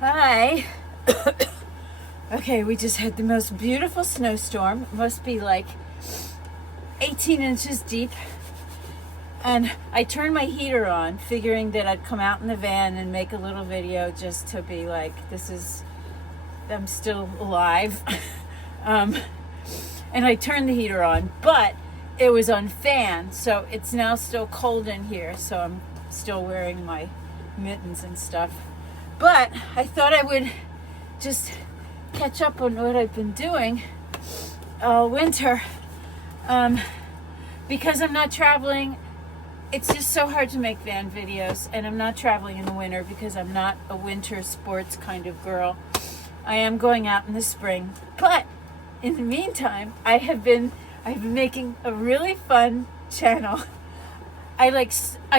Hi. Okay, we just had the most beautiful snowstorm. It must be like 18 inches deep. And I turned my heater on, figuring that I'd come out in the van and make a little video just to be like, I'm still alive. um, and I turned the heater on, but it was on fan, so it's now still cold in here, so I'm still wearing my mittens and stuff. But I thought I would just catch up on what I've been doing all winter. Because I'm not traveling, it's just so hard to make van videos, and I'm not traveling in the winter because I'm not a winter sports kind of girl. I am going out in the spring, but in the meantime, I've been making a really fun channel. I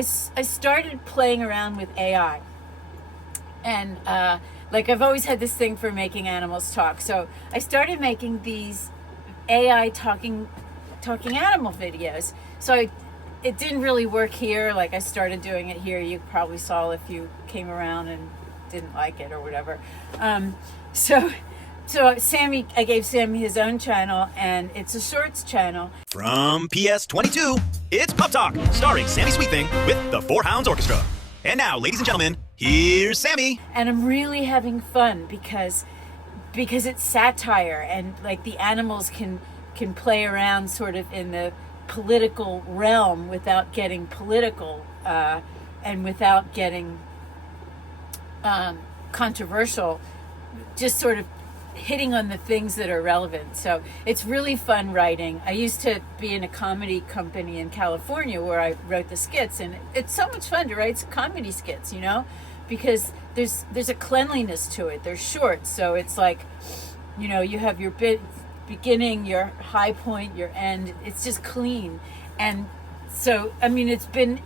started playing around with AI, and I've always had this thing for making animals talk. So I started making these AI talking animal videos. So it didn't really work here. Like, I started doing it here. You probably saw if you came around and didn't like it or whatever. So I gave Sammy his own channel, and it's a shorts channel. From PS22, it's Pup Talk, starring Sammy Sweetthing with the Four Hounds Orchestra. And now, ladies and gentlemen, here's Sammy. And I'm really having fun because it's satire, and like the animals can play around sort of in the political realm without getting political, and without getting controversial, just sort of hitting on the things that are relevant. So it's really fun writing. I used to be in a comedy company in California where I wrote the skits, and it's so much fun to write comedy skits, because there's a cleanliness to it. They're short, so it's like, you have your beginning, your high point, your end. It's just clean. And so, I mean, it's been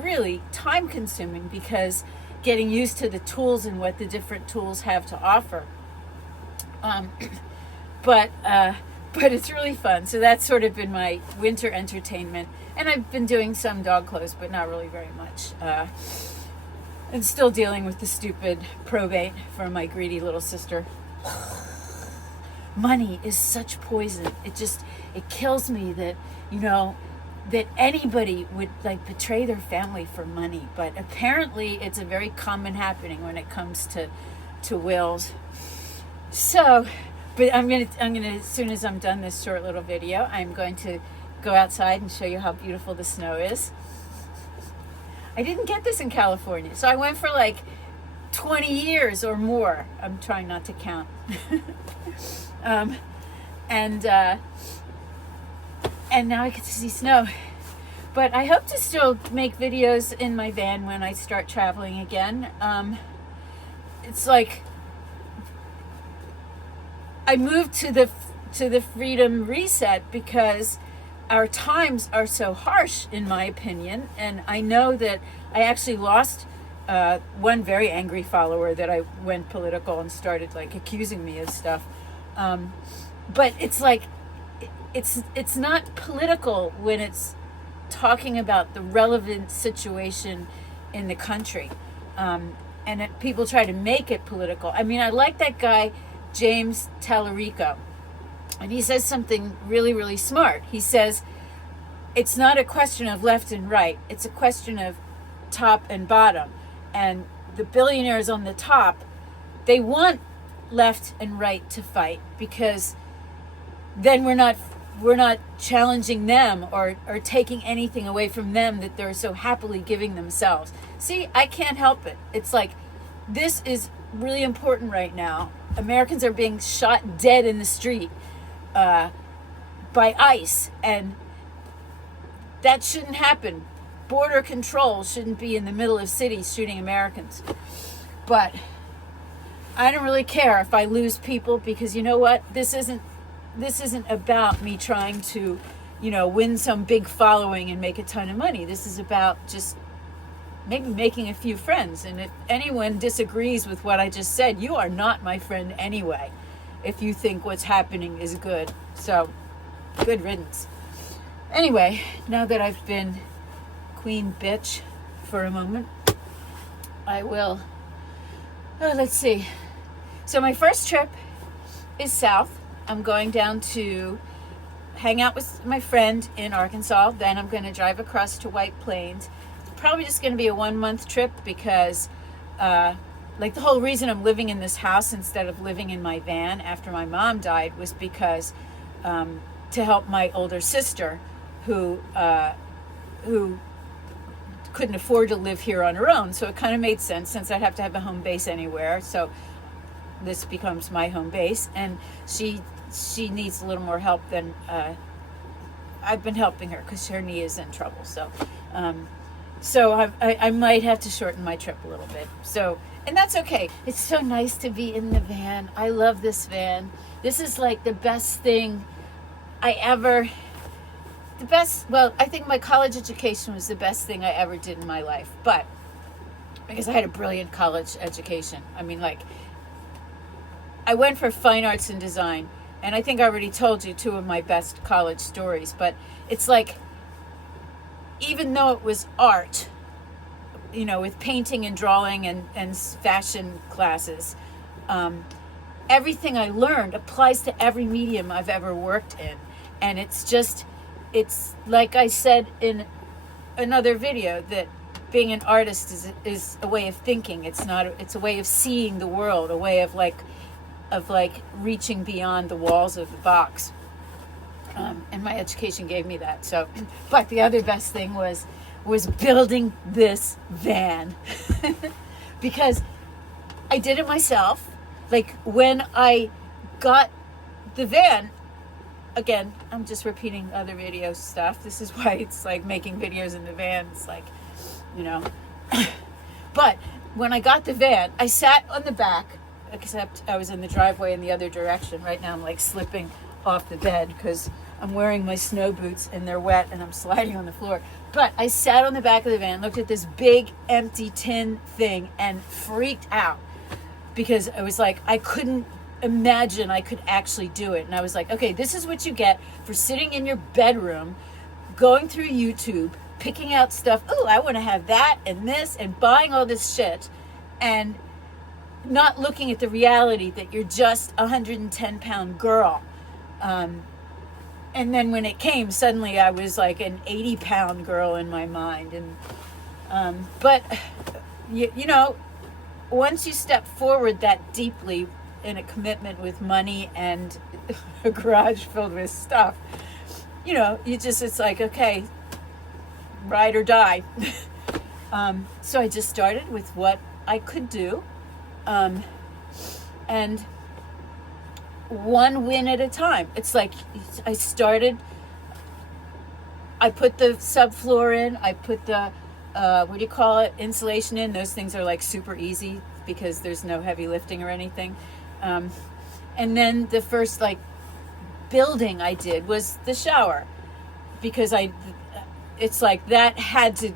really time consuming because getting used to the tools and what the different tools have to offer. But it's really fun. So that's sort of been my winter entertainment. And I've been doing some dog clothes, but not really very much. And still dealing with the stupid probate from my greedy little sister. Money is such poison. It kills me that, that anybody would betray their family for money. But apparently it's a very common happening when it comes to wills. So, but I'm gonna as soon as I'm done this short little video, I'm going to go outside and show you how beautiful the snow is. I didn't get this in California, so I went for 20 years or more. I'm trying not to count. And now I get to see snow. But I hope to still make videos in my van when I start traveling again. It's like I moved to the Freedom Reset because our times are so harsh, in my opinion, and I know that I actually lost one very angry follower that I went political and started accusing me of stuff. But it's it's not political when it's talking about the relevant situation in the country, and people try to make it political. I mean, I like that guy James Tallarico, and he says something really, really smart. He says it's not a question of left and right, it's a question of top and bottom. And the billionaires on the top, they want left and right to fight, because then we're not challenging them or taking anything away from them that they're so happily giving themselves. See, I can't help it. It's like, this is really important right now. Americans are being shot dead in the street by ICE, and that shouldn't happen. Border control shouldn't be in the middle of cities shooting Americans. But I don't really care if I lose people, because you know what? This isn't about me trying to, win some big following and make a ton of money. This is about just maybe making a few friends. And if anyone disagrees with what I just said, you are not my friend anyway, if you think what's happening is good. So, good riddance. Anyway, now that I've been queen bitch for a moment, I will Oh, let's see. So my first trip is south. I'm going down to hang out with my friend in Arkansas. Then I'm going to drive across to White Plains. It's probably just going to be a 1-month trip because like the whole reason I'm living in this house instead of living in my van after my mom died was because to help my older sister who couldn't afford to live here on her own. So it kind of made sense since I'd have to have a home base anywhere. So this becomes my home base, and she needs a little more help than I've been helping her because her knee is in trouble. So I might have to shorten my trip a little bit. So, and that's okay. It's so nice to be in the van. I love this van. This is like the best thing I think my college education was the best thing I ever did in my life. But because I had a brilliant college education. I mean, like, I went for fine arts and design, and I think I already told you 2 of my best college stories, but it's like, even though it was art, you know, with painting and drawing and fashion classes, everything I learned applies to every medium I've ever worked in. And it's like I said in another video, that being an artist is a way of thinking. It's a way of seeing the world, a way of reaching beyond the walls of the box. And my education gave me that. So, but the other best thing was building this van because I did it myself. Like, when I got the van, again, I'm just repeating other video stuff. This is why it's like making videos in the van. It's like, you know. But when I got the van, I sat on the back, except I was in the driveway in the other direction. Right now I'm like slipping off the bed because I'm wearing my snow boots and they're wet and I'm sliding on the floor. But I sat on the back of the van, looked at this big empty tin thing and freaked out because I was like, I couldn't imagine I could actually do it. And I was like, okay, this is what you get for sitting in your bedroom, going through YouTube, picking out stuff. Oh, I want to have that and this, and buying all this shit, and not looking at the reality that you're just a 110-pound girl. And then when it came, suddenly I was like an 80-pound girl in my mind. And but you know, once you step forward that deeply in a commitment with money and a garage filled with stuff, you know, it's like, okay, ride or die. So I just started with what I could do, and one win at a time. It's like I put the subfloor in, I put the insulation in. Those things are like super easy because there's no heavy lifting or anything. And then the first like building I did was the shower, because it's like that had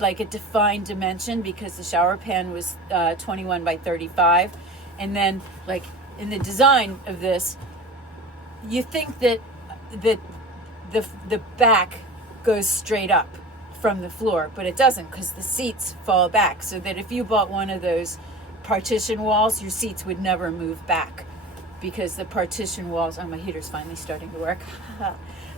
like a defined dimension because the shower pan was 21 by 35. And then like in the design of this, you think that the back goes straight up from the floor, but it doesn't, because the seats fall back, so that if you bought one of those partition walls, your seats would never move back, because the partition walls, my heater's finally starting to work.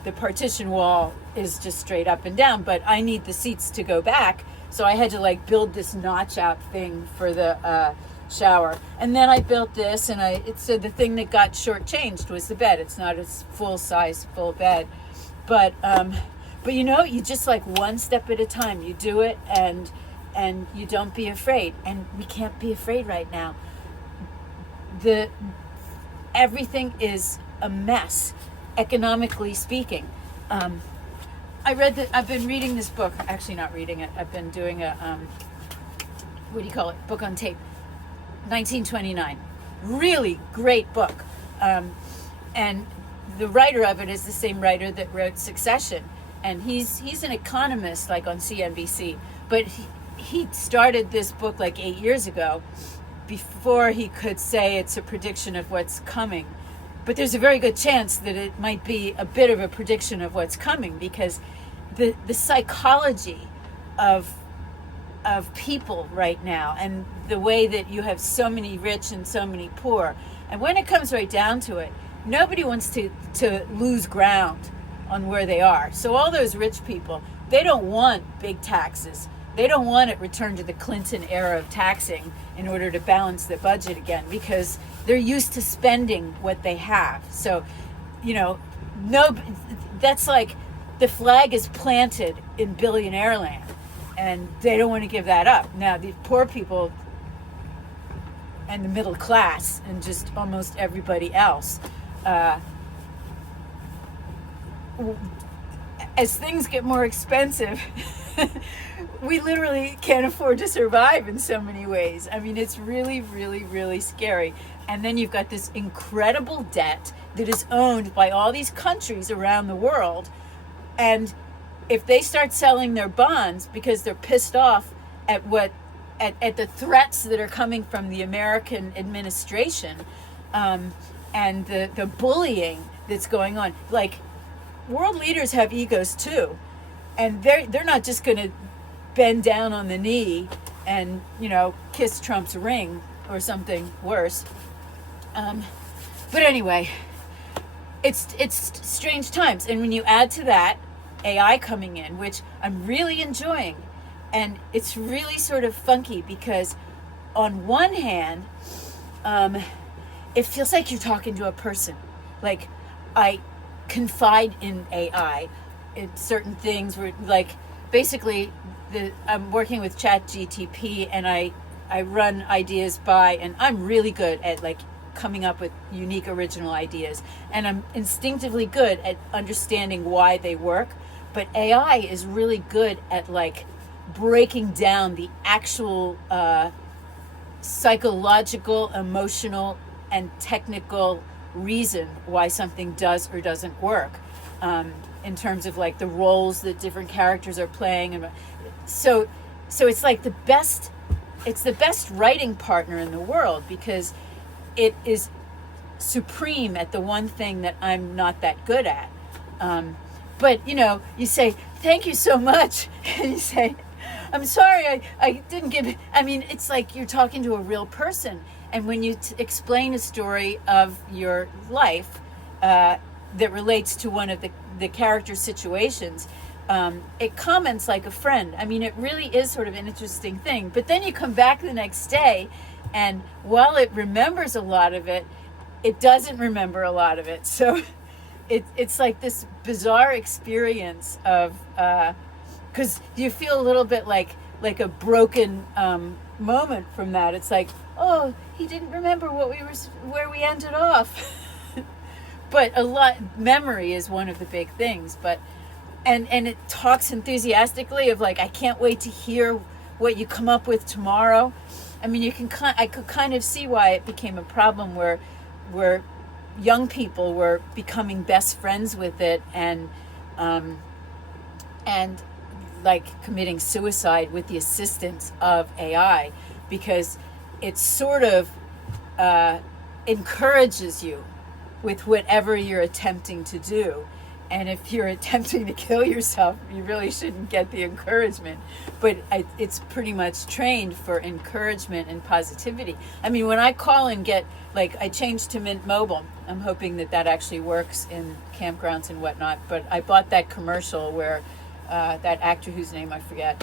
The partition wall is just straight up and down, but I need the seats to go back, so I had to like build this notch out thing for the shower. And then I built this, and so the thing that got shortchanged was the bed. It's not a full bed, but you know, you just like one step at a time. You do it, and you don't be afraid. And we can't be afraid right now. Everything is a mess, economically speaking. I've been reading this book. Actually, not reading it. I've been doing a book on tape. 1929, really great book, and the writer of it is the same writer that wrote Succession, and he's an economist, like on CNBC, but he started this book like 8 years ago, before he could say it's a prediction of what's coming. But there's a very good chance that it might be a bit of a prediction of what's coming, because the psychology of of people right now, and the way that you have so many rich and so many poor. And when it comes right down to it, nobody wants to lose ground on where they are. So all those rich people, they don't want big taxes. They don't want it returned to the Clinton era of taxing in order to balance the budget again, because they're used to spending what they have. So, no, that's like the flag is planted in billionaire land, and they don't want to give that up. Now, the poor people and the middle class and just almost everybody else, as things get more expensive, we literally can't afford to survive in so many ways. I mean, it's really, really, really scary. And then you've got this incredible debt that is owned by all these countries around the world. And if they start selling their bonds because they're pissed off at at the threats that are coming from the American administration, and the bullying that's going on, like, world leaders have egos too, and they're not just going to bend down on the knee and kiss Trump's ring or something worse. But anyway, it's strange times, and when you add to that AI coming in, which I'm really enjoying, and it's really sort of funky because on one hand, it feels like you're talking to a person. Like, I confide in AI in certain things where, like, basically I'm working with ChatGTP, and I run ideas by, and I'm really good at like coming up with unique original ideas, and I'm instinctively good at understanding why they work. But AI is really good at like breaking down the actual psychological, emotional, and technical reason why something does or doesn't work, in terms of like the roles that different characters are playing. And so it's like the best writing partner in the world, because it is supreme at the one thing that I'm not that good at. But you say, thank you so much, and you say, I'm sorry, I didn't give it. I mean, it's like you're talking to a real person. And when you explain a story of your life that relates to one of the character situations, it comments like a friend. I mean, it really is sort of an interesting thing. But then you come back the next day, and while it remembers a lot of it, it doesn't remember a lot of it. So it's like this bizarre experience of, because you feel a little bit like a broken moment from that. It's like, oh, he didn't remember where we ended off. But memory is one of the big things. But and it talks enthusiastically of like, I can't wait to hear what you come up with tomorrow. I mean, I could kind of see why it became a problem where young people were becoming best friends with it, and like committing suicide with the assistance of AI, because it sort of encourages you with whatever you're attempting to do. And if you're attempting to kill yourself, you really shouldn't get the encouragement. But it's pretty much trained for encouragement and positivity. I mean, when I call and I changed to Mint Mobile. I'm hoping that actually works in campgrounds and whatnot. But I bought that commercial where that actor whose name I forget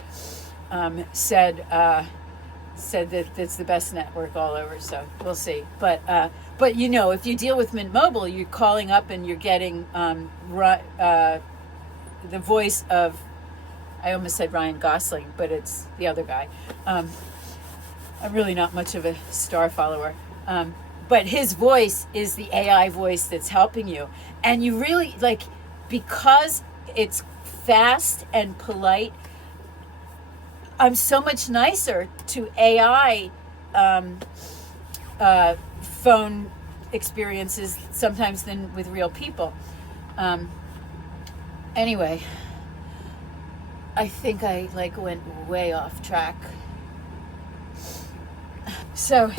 said that it's the best network all over. So we'll see. But if you deal with Mint Mobile, you're calling up and you're getting the voice of, I almost said Ryan Gosling, but it's the other guy. I'm really not much of a star follower. But his voice is the AI voice that's helping you. And you really, because it's fast and polite, I'm so much nicer to AI phone experiences sometimes than with real people. Anyway, I think I went way off track. So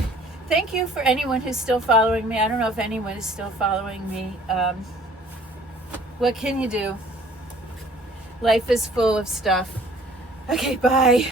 thank you for anyone who's still following me. I don't know if anyone is still following me. What can you do? Life is full of stuff. Okay, bye.